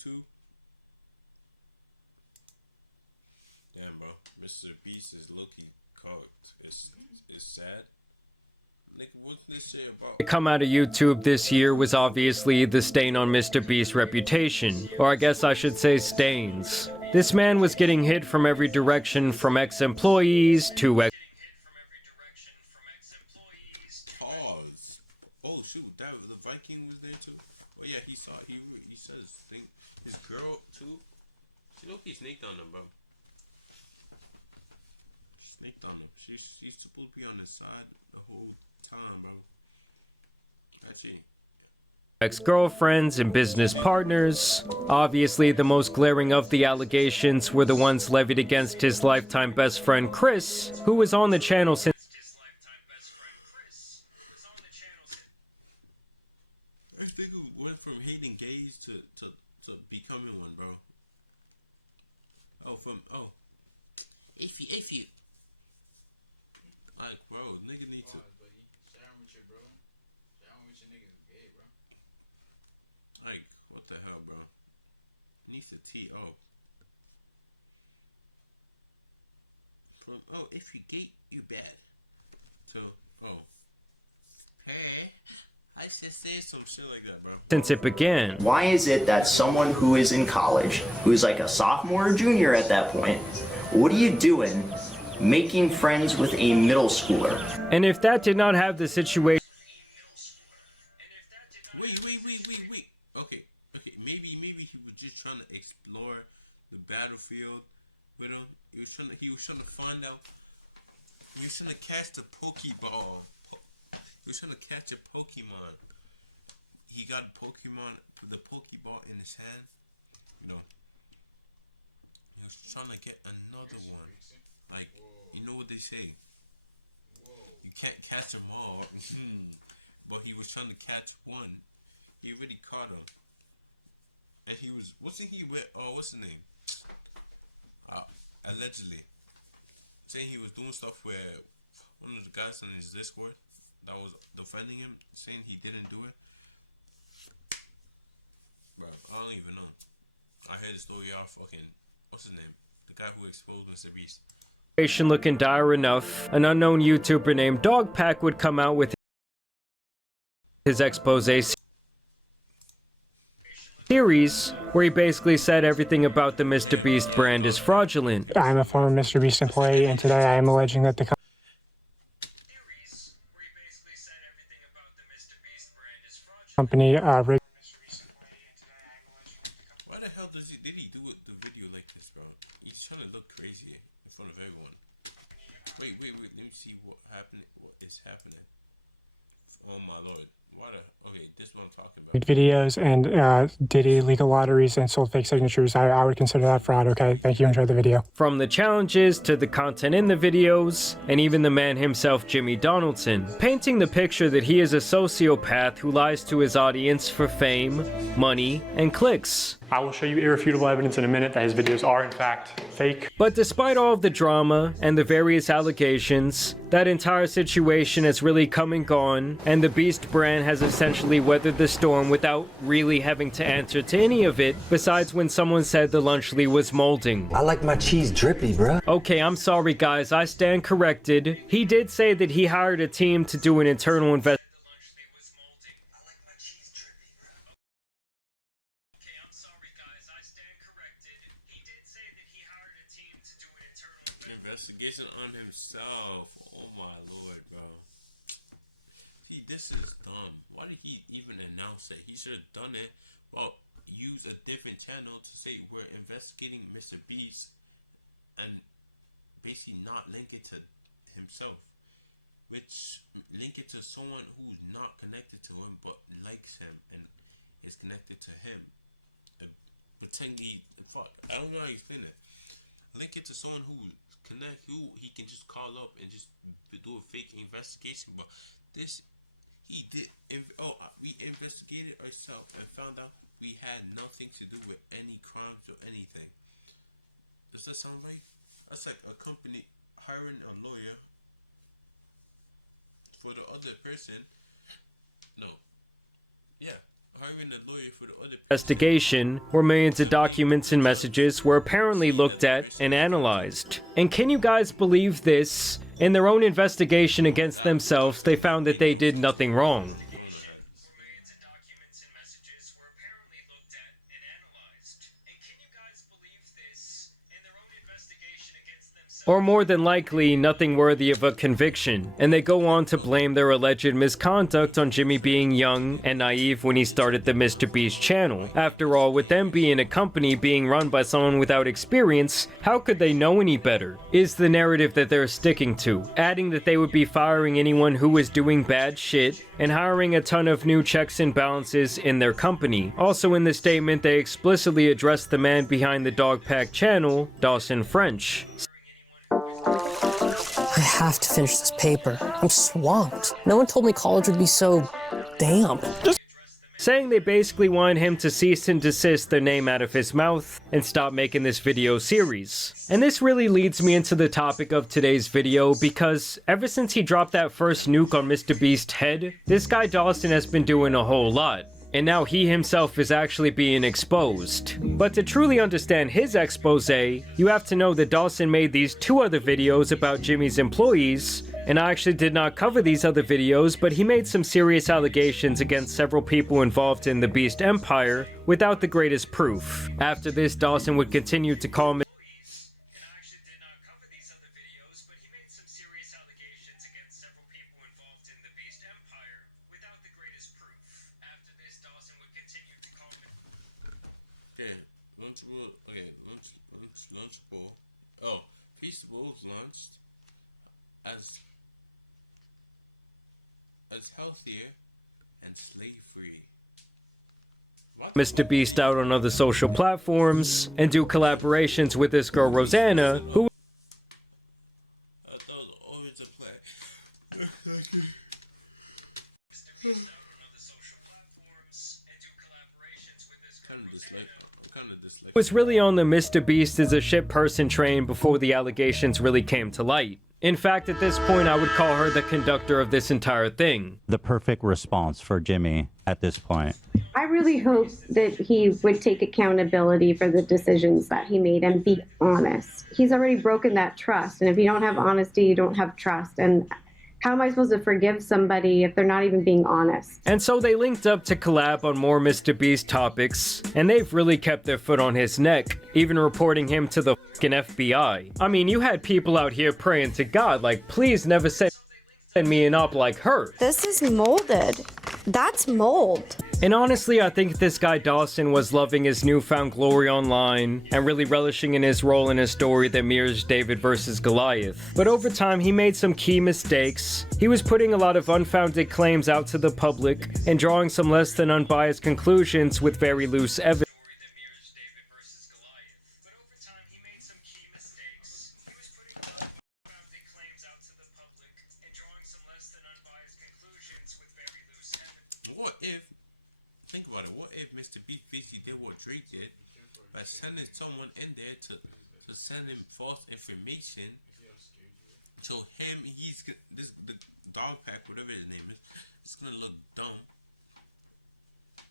YouTube? Damn, bro. Mr. Beast is low-key cooked. It's sad. Nigga, what's this shit about? To come out of YouTube this year was obviously the stain on Mr. Beast's reputation. Or I guess I should say stains. This man was getting hit from every direction, from ex-employees to Pause. Oh shoot, that the Viking was there too. Oh yeah, he saw. He says thing. His girl too. She low-key snaked on him, bro. Snaked on him. She's supposed to be on his side the whole time, bro. Actually. ex-girlfriends and business partners. Obviously, the most glaring of the allegations were the ones levied against his lifetime best friend Chris, who was on the channel since This nigga went from hating gays to becoming one, bro. If you. Like, bro, nigga need to. Sharing with your bro. Sharing with your niggas is gay, bro. Like, what the hell, bro? Needs to tee up. From if you gay, you bad. To hey, I should say some shit like that, bro. Since it began. Why is it that someone who is in college, who's like a sophomore or junior at that point, what are you doing making friends with a middle schooler? And if that did not have the situation Wait. Okay. Maybe he was just trying to explore the battlefield with him. He was trying to find out. He was trying to catch the Pokeball. He was trying to catch a Pokemon. He got the Pokeball in his hand. You know. He was trying to get another one. Like, you know what they say? You can't catch them all. But he was trying to catch one. He already caught him. And he was, what's his name? Allegedly. Saying he was doing stuff where one of the guys on his Discord that was defending him, saying he didn't do it. Bro, I don't even know. I heard the story off fucking, what's his name? The guy who exposed Mr. Beast. looking dire enough, an unknown YouTuber named Dogpack would come out with his expose series, where he basically said everything about the Mr. Beast brand is fraudulent. I'm a former Mr. Beast employee, and today I am alleging that the company rigged. Why the hell did he do the video like this, bro? He's trying to look crazy in front of everyone. Wait. Let me see what is happening. Oh my lord. Okay, this is what I'm talking about. Videos and did illegal lotteries and sold fake signatures. I would consider that fraud. Okay, thank you. Enjoy the video. From the challenges to the content in the videos, and even the man himself, Jimmy Donaldson, painting the picture that he is a sociopath who lies to his audience for fame, money, and clicks. I will show you irrefutable evidence in a minute that his videos are in fact fake. But despite all of the drama and the various allegations, that entire situation has really come and gone, and the Beast brand has essentially weathered the storm without really having to answer to any of it, besides when someone said the lunchly was molding. I like my cheese drippy, bruh. Okay, I'm sorry guys, I stand corrected. He did say that he hired a team to do an internal investigation. Investigation on himself. Oh my lord, bro. See, this is dumb. Why did he even announce it? He should have done it. Well, use a different channel to say we're investigating Mr. Beast and basically not link it to himself, which link it to someone who's not connected to him but likes him and is connected to him. Pretending, I don't know how you explain it. Link it to someone who he can just call up and just do a fake investigation. But this, he did. We investigated ourselves and found out we had nothing to do with any crimes or anything. Does that sound right? That's like a company hiring a lawyer for the other person. No. Yeah. hiring a lawyer for the other investigation, where millions of documents and messages were apparently looked at and analyzed. And can you guys believe this? In their own investigation against themselves, they found that they did nothing wrong. Or more than likely, nothing worthy of a conviction, and they go on to blame their alleged misconduct on Jimmy being young and naive when he started the Mr. Beast channel. After all, with them being a company being run by someone without experience, how could they know any better? Is the narrative that they're sticking to, adding that they would be firing anyone who was doing bad shit, and hiring a ton of new checks and balances in their company. Also in the statement, they explicitly addressed the man behind the Dog Pack channel, Dawson French. I have to finish this paper. I'm swamped. No one told me college would be so damp. Saying they basically wanted him to cease and desist their name out of his mouth and stop making this video series. And this really leads me into the topic of today's video, because ever since he dropped that first nuke on Mr. Beast's head, this guy Dawson has been doing a whole lot. And now he himself is actually being exposed. But to truly understand his expose, you have to know that Dawson made these two other videos about Jimmy's employees, and I actually did not cover these other videos, but he made some serious allegations against several people involved in the Beast Empire without the greatest proof. After this, Dawson would continue to call Mr. Lunchable. Oh, Peaceable was launched as healthier and slave-free. Mr. Beast out on other social platforms and do collaborations with this girl Rosanna, who was really on the Mr. Beast is a shit person train before the allegations really came to light. In fact, at this point, I would call her the conductor of this entire thing. The perfect response for Jimmy at this point. I really hope that he would take accountability for the decisions that he made and be honest. He's already broken that trust, and if you don't have honesty, you don't have trust. And how am I supposed to forgive somebody if they're not even being honest? And so they linked up to collab on more Mr. Beast topics, and they've really kept their foot on his neck, even reporting him to the fucking FBI. I mean, you had people out here praying to God, like, please never send me an op like her. This is molded. That's mold. And honestly, I think this guy Dawson was loving his newfound glory online and really relishing in his role in a story that mirrors David versus Goliath. But over time, he made some key mistakes. He was putting a lot of unfounded claims out to the public and drawing some less than unbiased conclusions with very loose evidence. What if, think about it, what if Mr. Beast basically did what Drake did by sending someone in there to send him false information? So the Dog Pack, whatever his name is, it's gonna look dumb.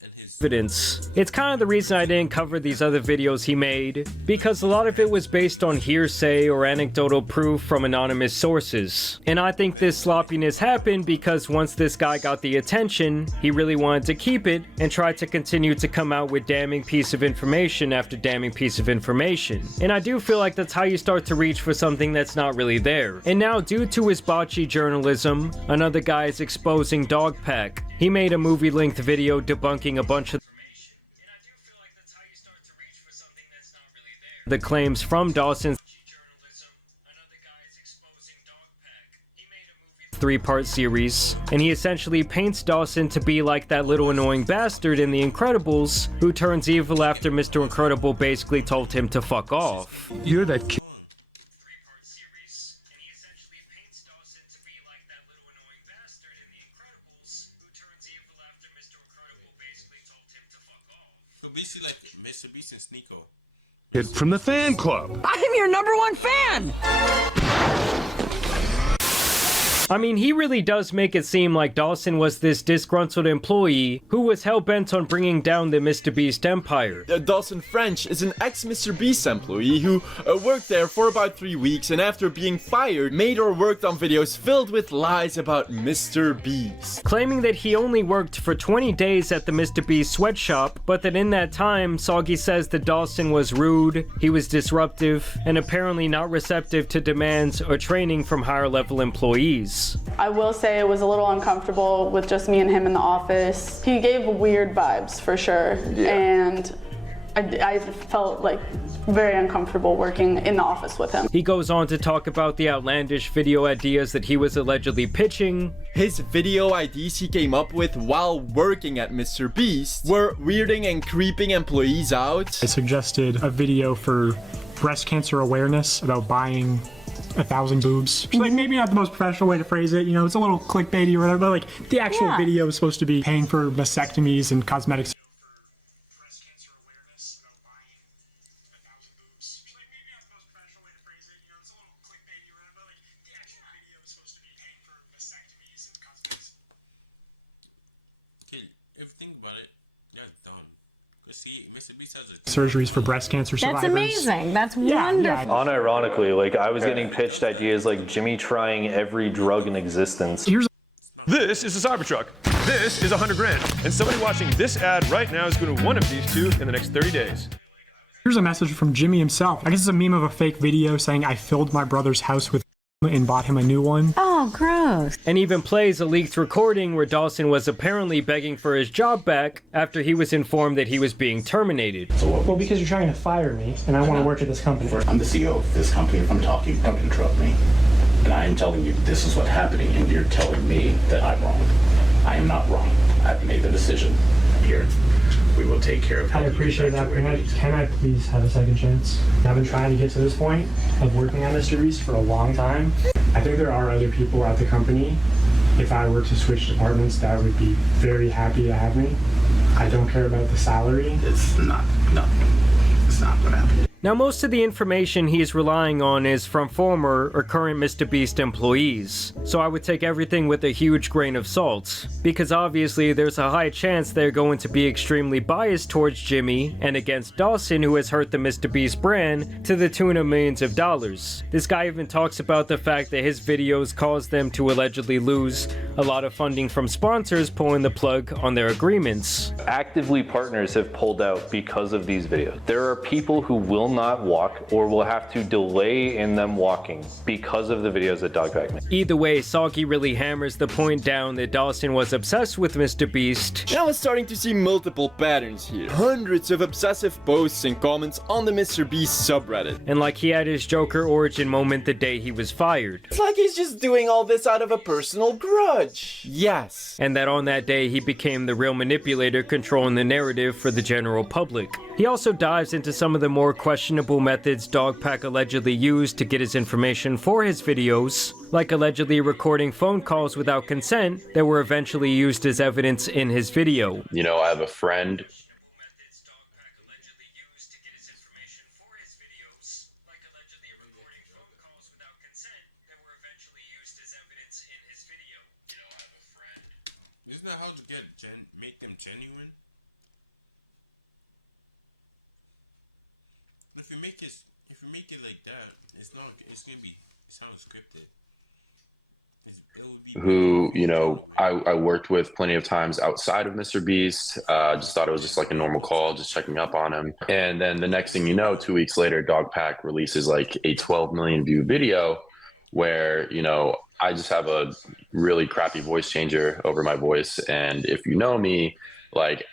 And his evidence. It's kind of the reason I didn't cover these other videos he made, because a lot of it was based on hearsay or anecdotal proof from anonymous sources. And I think this sloppiness happened because once this guy got the attention, he really wanted to keep it and tried to continue to come out with damning piece of information after damning piece of information. And I do feel like that's how you start to reach for something that's not really there. And now, due to his botchy journalism, another guy is exposing Dog Pack. He made a movie-length video debunking a bunch of the claims from Dawson's three-part series, and he essentially paints Dawson to be like that little annoying bastard in The Incredibles who turns evil after Mr. Incredible basically told him to fuck off. You're that kid. basically like Mr. Beast and Sneeko. Kid from the fan club. I'm your #1 fan! I mean, he really does make it seem like Dawson was this disgruntled employee who was hell-bent on bringing down the MrBeast empire. Dawson French is an ex-MrBeast employee who worked there for about 3 weeks, and after being fired, made or worked on videos filled with lies about MrBeast. Claiming that he only worked for 20 days at the MrBeast sweatshop, but that in that time, Soggy says that Dawson was rude, he was disruptive, and apparently not receptive to demands or training from higher-level employees. I will say it was a little uncomfortable with just me and him in the office. He gave weird vibes for sure, and I felt like very uncomfortable working in the office with him. He goes on to talk about the outlandish video ideas that he was allegedly pitching. His video IDs he came up with while working at MrBeast were weirding and creeping employees out. I suggested a video for breast cancer awareness about buying 1,000 boobs. Like, maybe not the most professional way to phrase it, you know, it's a little clickbaity or whatever, but like the actual video is supposed to be paying for mastectomies and cosmetics. If you think about it, that's dumb. See, MrBeast has a Surgeries for breast cancer survivors. That's amazing. That's wonderful. Unironically, like, I was getting pitched ideas like Jimmy trying every drug in existence. This is a Cybertruck. This is 100 grand. And somebody watching this ad right now is going to one of these two in the next 30 days. Here's a message from Jimmy himself. I guess it's a meme of a fake video saying I filled my brother's house with and bought him a new one. Oh, gross. And even plays a leaked recording where Dawson was apparently begging for his job back after he was informed that he was being terminated. Well, because you're trying to fire me, and I want to work at this company. I'm the CEO of this company. If I'm talking, don't interrupt me. And I am telling you this is what's happening, and you're telling me that I'm wrong. I am not wrong. I've made the decision. I'm here. We will take care of it. I appreciate that. Can I please have a second chance? I've been trying to get to this point of working on MrBeast for a long time. I think there are other people at the company, if I were to switch departments, that would be very happy to have me. I don't care about the salary. It's not what happened. Now, most of the information he's relying on is from former or current MrBeast employees, so I would take everything with a huge grain of salt, because obviously there's a high chance they're going to be extremely biased towards Jimmy and against Dawson, who has hurt the MrBeast brand to the tune of millions of dollars. This guy even talks about the fact that his videos caused them to allegedly lose a lot of funding from sponsors pulling the plug on their agreements. Actively, partners have pulled out because of these videos. There are people who will not walk or will have to delay in them walking because of the videos that Dogpack made. Either way, Soggy really hammers the point down that Dawson was obsessed with MrBeast. Now I'm starting to see multiple patterns here. Hundreds of obsessive posts and comments on the MrBeast subreddit. And like he had his Joker origin moment the day he was fired. It's like he's just doing all this out of a personal grudge. Yes. And that on that day he became the real manipulator controlling the narrative for the general public. He also dives into some of the more questionable methods Dogpack allegedly used to get his information for his videos, like allegedly recording phone calls without consent that were eventually used as evidence in his video. You know, I have a friend. Isn't that how to make them genuine? If you make it like that, it's not scripted. Who, you know, I worked with plenty of times outside of MrBeast. Just thought it was just like a normal call, just checking up on him. And then the next thing you know, 2 weeks later, Dogpack releases like a 12 million view video where, you know, I just have a really crappy voice changer over my voice. And if you know me, like,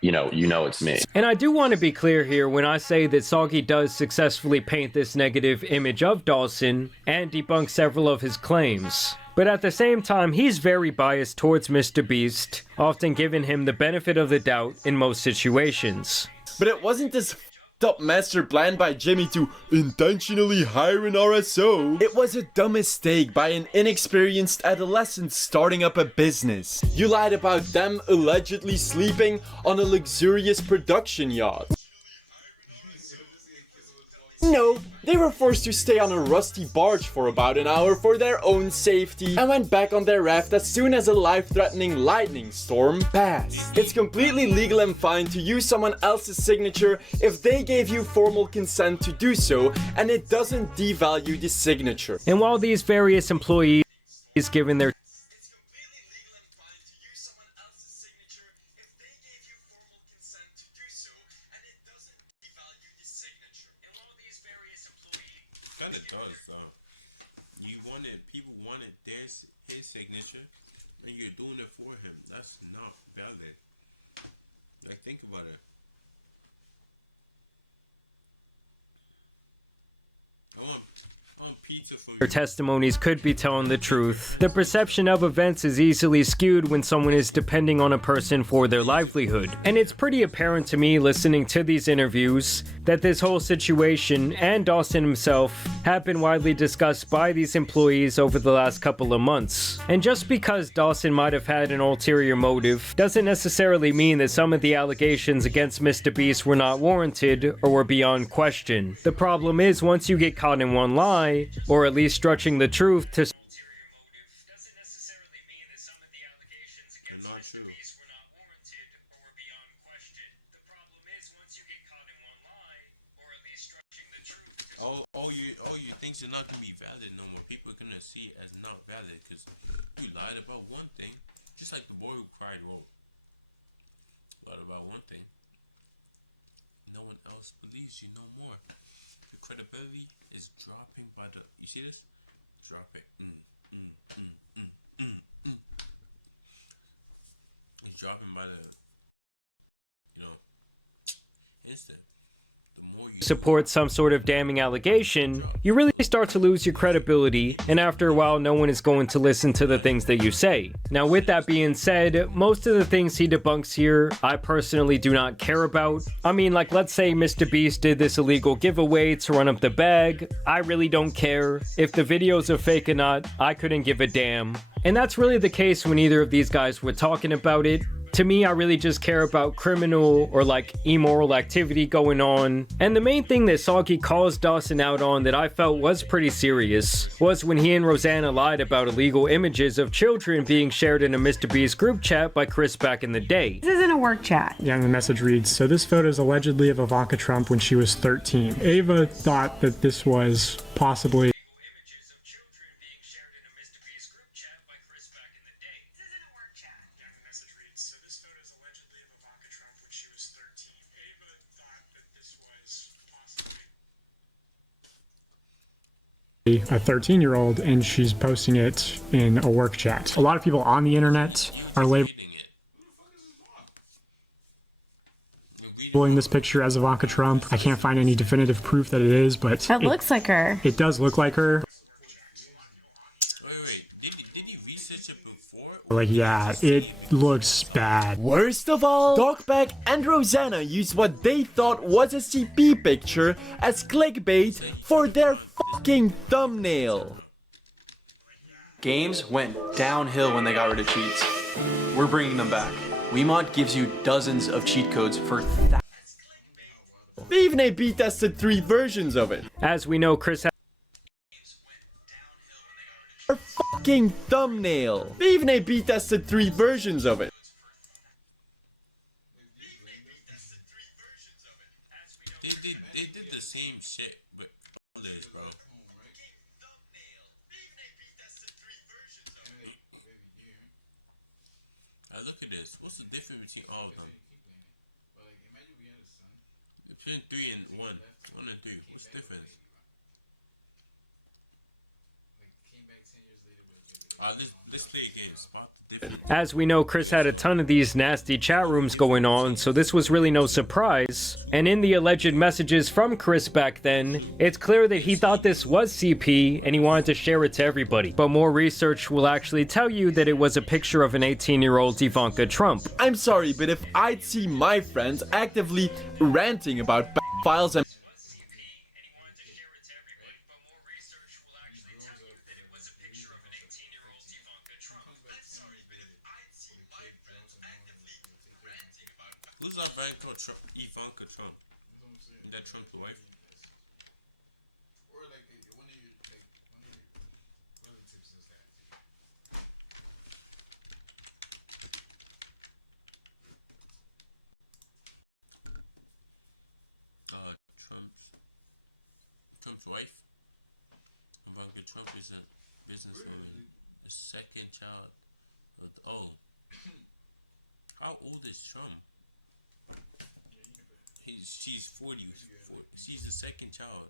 you know it's me. And I do want to be clear here when I say that Soggy does successfully paint this negative image of Dawson and debunk several of his claims. But at the same time, he's very biased towards MrBeast, often giving him the benefit of the doubt in most situations. But it wasn't this up master plan by Jimmy to intentionally hire an RSO. It was a dumb mistake by an inexperienced adolescent starting up a business. You lied about them allegedly sleeping on a luxurious production yacht. No, they were forced to stay on a rusty barge for about an hour for their own safety and went back on their raft as soon as a life-threatening lightning storm passed. It's completely legal and fine to use someone else's signature if they gave you formal consent to do so, and it doesn't devalue the signature. And while these various employees given their Kinda does though. People wanted his signature, and you're doing it for him. That's not valid. Like, think about it. I want pizza for their testimonies could be telling the truth, the perception of events is easily skewed when someone is depending on a person for their livelihood. And it's pretty apparent to me listening to these interviews that this whole situation and Dawson himself have been widely discussed by these employees over the last couple of months. And just because Dawson might have had an ulterior motive doesn't necessarily mean that some of the allegations against Mr. Beast were not warranted or were beyond question. The problem is once you get caught in one lie, or at least stretching the truth to all your things are not gonna be valid no more. People are gonna see it as not valid because you lied about one thing, just like the boy who cried wolf. Lied about one thing. No one else believes you no more. Your credibility is dropping by the. You see this? Dropping. It's dropping by the. Instant. support some sort of damning allegation, you really start to lose your credibility, and after a while no one is going to listen to the things that you say. Now with that being said, most of the things he debunks here, I personally do not care about. I mean, like, let's say Mr. Beast did this illegal giveaway to run up the bag, I really don't care. If the videos are fake or not, I couldn't give a damn. And that's really the case when either of these guys were talking about it. To me, I really just care about criminal or like immoral activity going on. And the main thing that Soggy calls Dawson out on that I felt was pretty serious was when he and Rosanna lied about illegal images of children being shared in a Mr. Beast group chat by Chris back in the day. This isn't a work chat. Yeah, and the message reads, so this photo is allegedly of Ivanka Trump when she was 13. Ava thought that this was possibly a 13-year-old, and she's posting it in a work chat. A lot of people on the internet are labeling this picture as Ivanka Trump. I can't find any definitive proof that it is, but That looks like her. It does look like her. Like, yeah, it looks bad. Worst of all, Dogpack and Rosanna used what they thought was a CP picture as clickbait for their fucking thumbnail. Games went downhill when they got rid of cheats. We're bringing them back. Wiimote gives you dozens of cheat codes for thousands. They even A/B tested 3 versions of it. As we know, Chris Our fucking thumbnail. They even A/B tested 3 versions of it. They did the same shit, but others, bro. I look at this. What's the difference between all of them? Between 3 and 1. 1 and 3. What's the difference? Let's play a game. Spot the difference. As we know, Chris had a ton of these nasty chat rooms going on, so this was really no surprise. And in the alleged messages from Chris back then, it's clear that he thought this was CP and he wanted to share it to everybody. But more research will actually tell you that it was a picture of an 18-year-old Ivanka Trump. I'm sorry, but if I'd see my friends actively ranting about files and Who's Ivanka Trump? Ivanka Trump. Is that Trump's wife? Trump's wife. Ivanka Trump is a businesswoman. The second child. Oh, how old is Trump? She's 40. She's the second child.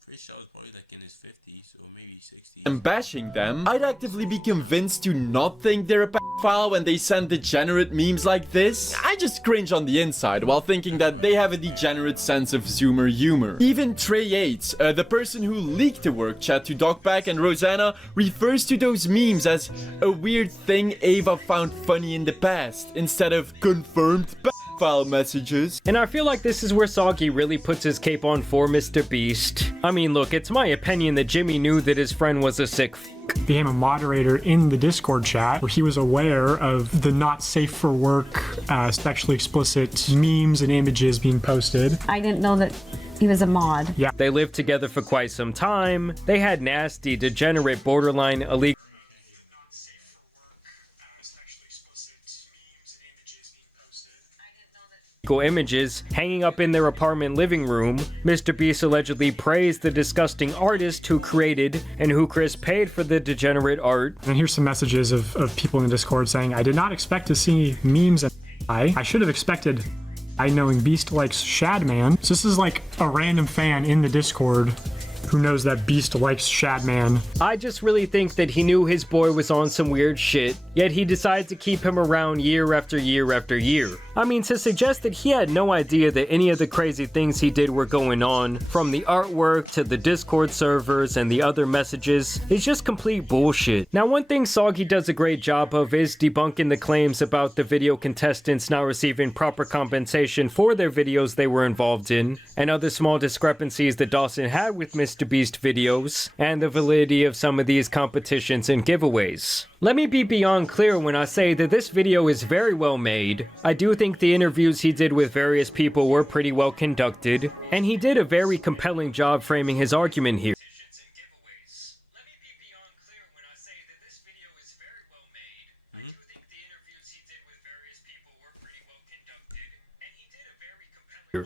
First child is probably like in his 50s or maybe 60s. And bashing them, I'd actively be convinced to not think they're a pedophile when they send degenerate memes like this. I just cringe on the inside while thinking that they have a degenerate sense of Zoomer humor. Even Trey Yates, the person who leaked the work chat to Dogpack and Rosanna, refers to those memes as a weird thing Ava found funny in the past, instead of confirmed pedophile messages. And I feel like this is where Soggy really puts his cape on for Mr. Beast. I mean, look, it's my opinion that Jimmy knew that his friend was a sick became a moderator in the Discord chat where he was aware of the not safe for work, sexually explicit memes and images being posted. I didn't know that he was a mod. Yeah. They lived together for quite some time. They had nasty, degenerate, borderline illegal images hanging up in their apartment living room. Mr. Beast allegedly praised the disgusting artist who created and who Chris paid for the degenerate art. And here's some messages of people in the Discord saying, I did not expect to see memes and I should have expected I knowing Beast likes Shadman. So this is like a random fan in the Discord who knows that Beast likes Shadman. I just really think that he knew his boy was on some weird shit, yet he decided to keep him around year after year after year. I mean, to suggest that he had no idea that any of the crazy things he did were going on, from the artwork to the Discord servers and the other messages, is just complete bullshit. Now, one thing Soggy does a great job of is debunking the claims about the video contestants not receiving proper compensation for their videos they were involved in, and other small discrepancies that Dawson had with Mr. Beast videos, and the validity of some of these competitions and giveaways. Let me be beyond clear when I say that this video is very well made. I do think the interviews he did with various people were pretty well conducted, and he did a very compelling job framing his argument here.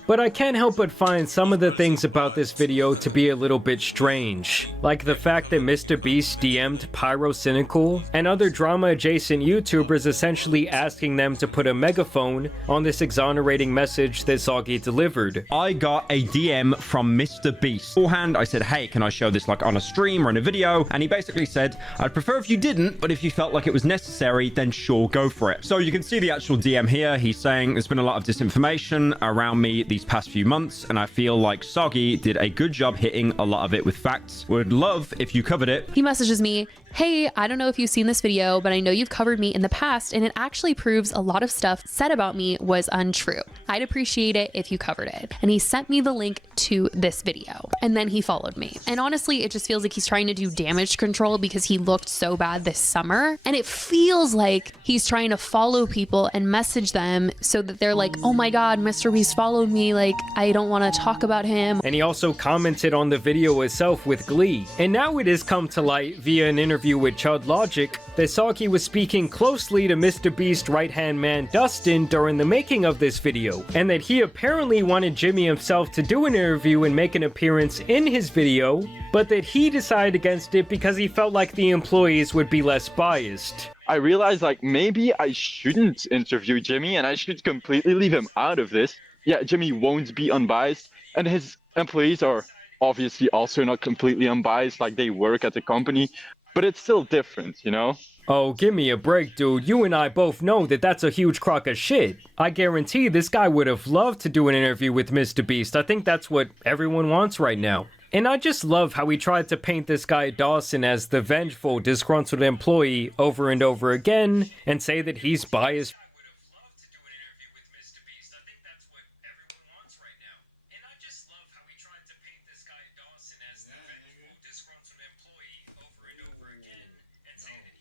But I can't help but find some of the things about this video to be a little bit strange. Like the fact that Mr. Beast DM'd Pyro Cynical and other drama-adjacent YouTubers essentially asking them to put a megaphone on this exonerating message that Soggy delivered. I got a DM from Mr. Beast. Beforehand, I said, hey, can I show this like on a stream or in a video? And he basically said, I'd prefer if you didn't, but if you felt like it was necessary, then sure, go for it. So you can see the actual DM here. He's saying there's been a lot of disinformation around me these past few months, and I feel like Soggy did a good job hitting a lot of it with facts. Would love if you covered it. He messages me, hey, I don't know if you've seen this video, but I know you've covered me in the past, and it actually proves a lot of stuff said about me was untrue. I'd appreciate it if you covered it. And he sent me the link to this video, and then he followed me. And honestly, it just feels like he's trying to do damage control because he looked so bad this summer, and it feels like he's trying to follow people and message them so that they're like, oh my god, Mr. Beast followed me, like I don't want to talk about him. And he also commented on the video itself with glee. And now it has come to light via an interview with Chud Logic that Soggy was speaking closely to Mr. Beast's right-hand man Dustin during the making of this video, and that he apparently wanted Jimmy himself to do an interview and make an appearance in his video, but that he decided against it because he felt like the employees would be less biased. I realized like maybe I shouldn't interview Jimmy and I should completely leave him out of this. Yeah, Jimmy won't be unbiased, and his employees are obviously also not completely unbiased, like they work at the company, but it's still different, you know? Oh, give me a break, dude. You and I both know that that's a huge crock of shit. I guarantee this guy would have loved to do an interview with Mr. Beast. I think that's what everyone wants right now. And I just love how he tried to paint this guy Dawson as the vengeful, disgruntled employee over and over again, and say that he's biased.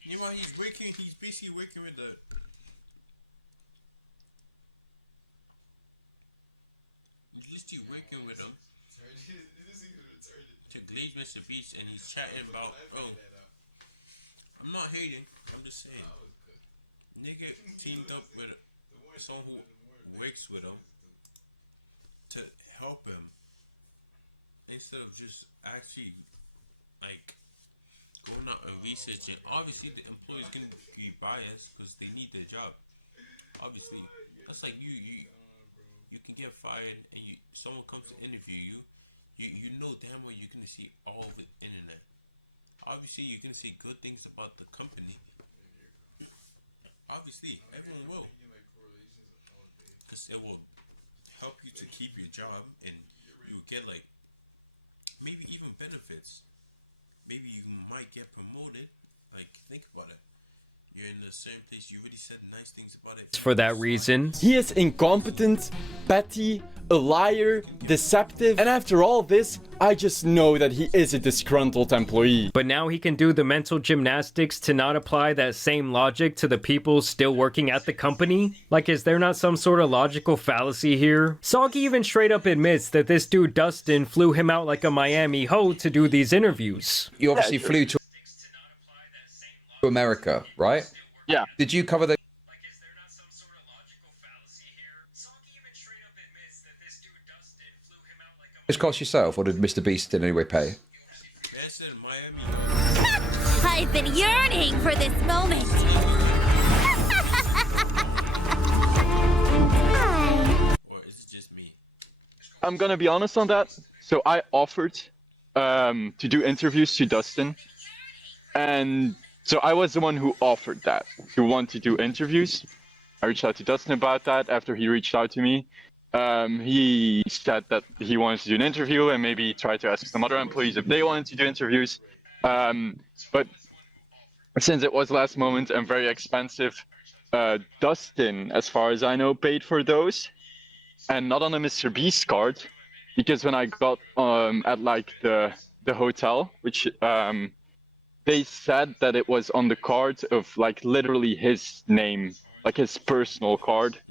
You know, he's basically working with the... At least he's working with him. to Glaze Mr. Beast, and he's chatting about, oh, I'm not hating, I'm just saying. Nigga teamed up with someone who works with him to help him instead of just actually like going out and researching. Obviously, the employees can be biased because they need their job. Obviously, that's like you can get fired and someone comes to interview you. You know damn well you're gonna see all the internet. Obviously, you're gonna say good things about the company. Obviously, everyone will, because it will help you to keep your job, and you get like maybe even benefits. Maybe you might get promoted. Like, think about it. You're in a certain place. You already said nice things about it. For that reason, he is incompetent, petty, a liar, deceptive, and after all this, I just know that he is a disgruntled employee. But now he can do the mental gymnastics to not apply that same logic to the people still working at the company? Like, is there not some sort of logical fallacy here? Soggy even straight up admits that this dude Dustin flew him out like a Miami hoe to do these interviews. You obviously flew to America, right? Yeah. Did you cover the... This cost yourself, or did Mr. Beast in any way pay? I've been yearning for this moment. Or is it just me? I'm gonna be honest on that. So I offered to do interviews to Dustin, and so I was the one who offered that, who wanted to do interviews. I reached out to Dustin about that after he reached out to me. He said that he wanted to do an interview and maybe try to ask some other employees if they wanted to do interviews. But since it was last moment and very expensive, Dustin, as far as I know, paid for those, and not on a Mr. Beast card, because when I got at like the hotel, which they said that it was on the card of like literally his name, like his personal card,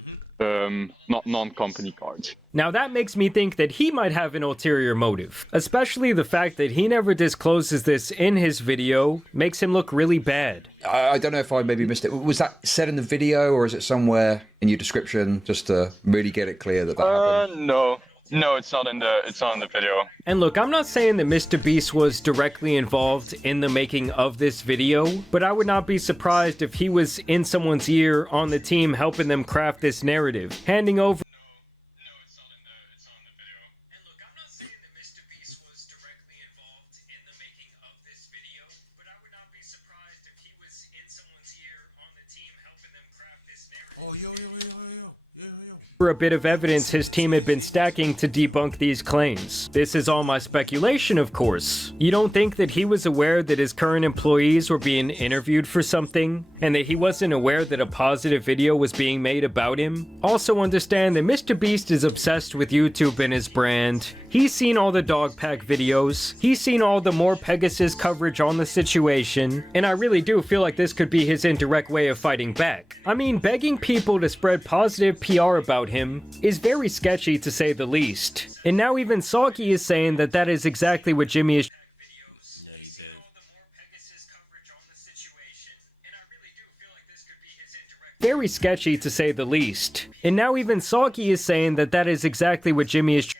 not non-company cards. Now that makes me think that he might have an ulterior motive. Especially the fact that he never discloses this in his video makes him look really bad. I don't know if I maybe missed it. Was that said in the video, or is it somewhere in your description, just to really get it clear that happened? No, it's not in the video. And look, I'm not saying that Mr. Beast was directly involved in the making of this video, but I would not be surprised if he was in someone's ear on the team helping them craft this narrative, handing over for a bit of evidence his team had been stacking to debunk these claims. This is all my speculation, of course. You don't think that he was aware that his current employees were being interviewed for something, and that he wasn't aware that a positive video was being made about him? Also understand that Mr. Beast is obsessed with YouTube and his brand. He's seen all the dog pack videos, he's seen all the more Pegasus coverage on the situation, and I really do feel like this could be his indirect way of fighting back. I mean, begging people to spread positive PR about him is very sketchy to say the least. And now even Soggy is saying that that is exactly what Jimmy is very sketchy to say the least. And now even Soggy is saying that that is exactly what Jimmy is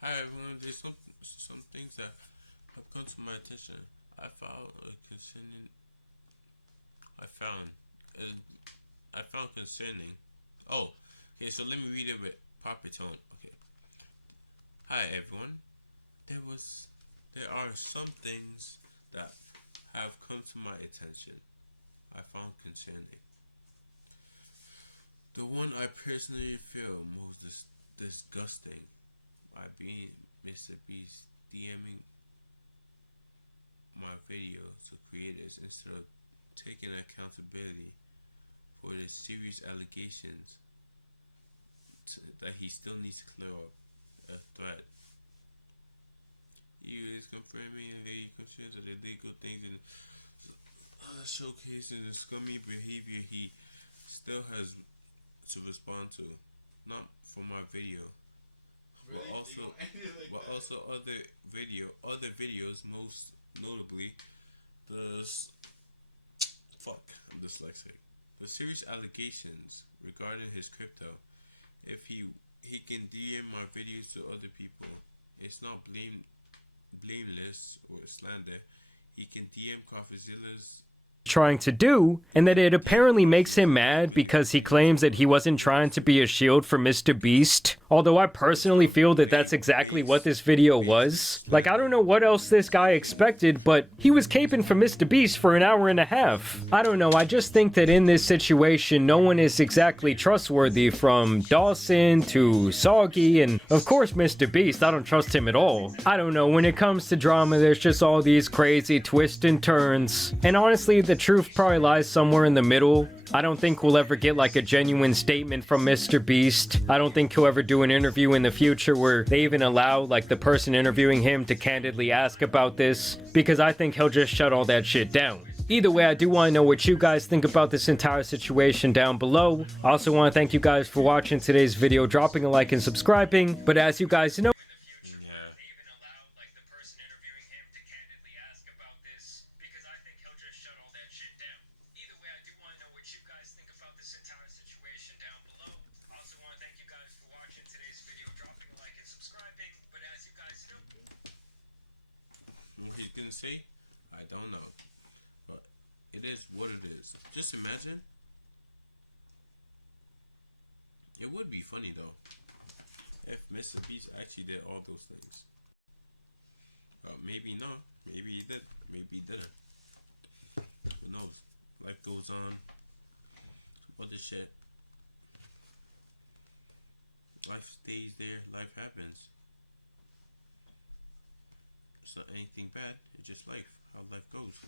Hi everyone, there's some things that have come to my attention. I found concerning. Oh, okay, so let me read it with proper tone. Okay. Hi everyone. There are some things that have come to my attention. I found concerning. The one I personally feel most disgusting by being Mr. Beast DMing my video to creators instead of taking accountability for the serious allegations that he still needs to clear up a threat framing and he considers that illegal things and showcasing the scummy behavior he still has to respond to. Not for my video. Really? But also other videos, most notably I'm dyslexic. The serious allegations regarding his crypto. If he can DM my videos to other people, it's not blameless or slander. He can DM CoffeeZilla's trying to do, and that it apparently makes him mad because he claims that he wasn't trying to be a shield for Mr. Beast. Although I personally feel that that's exactly what this video was. Like, I don't know what else this guy expected, but he was caping for Mr. Beast for an hour and a half. I don't know, I just think that in this situation, no one is exactly trustworthy, from Dawson to Soggy, and of course Mr. Beast. I don't trust him at all. I don't know, when it comes to drama, there's just all these crazy twists and turns, and honestly, the truth probably lies somewhere in the middle. I don't think we'll ever get like a genuine statement from Mr. Beast. I don't think he'll ever do an interview in the future where they even allow like the person interviewing him to candidly ask about this, because I think he'll just shut all that shit down. Either way, I do want to know what you guys think about this entire situation down below. I also want to thank you guys for watching today's video, dropping a like and subscribing. But as you guys know, what he's gonna say, I don't know. But it is what it is. Just imagine. It would be funny though if Mr. Beast actually did all those things. Maybe not. Maybe he did. Maybe he didn't. Who knows? Life goes on. Other shit. Life stays there. Life happens. It's not anything bad. It's just life. How life goes.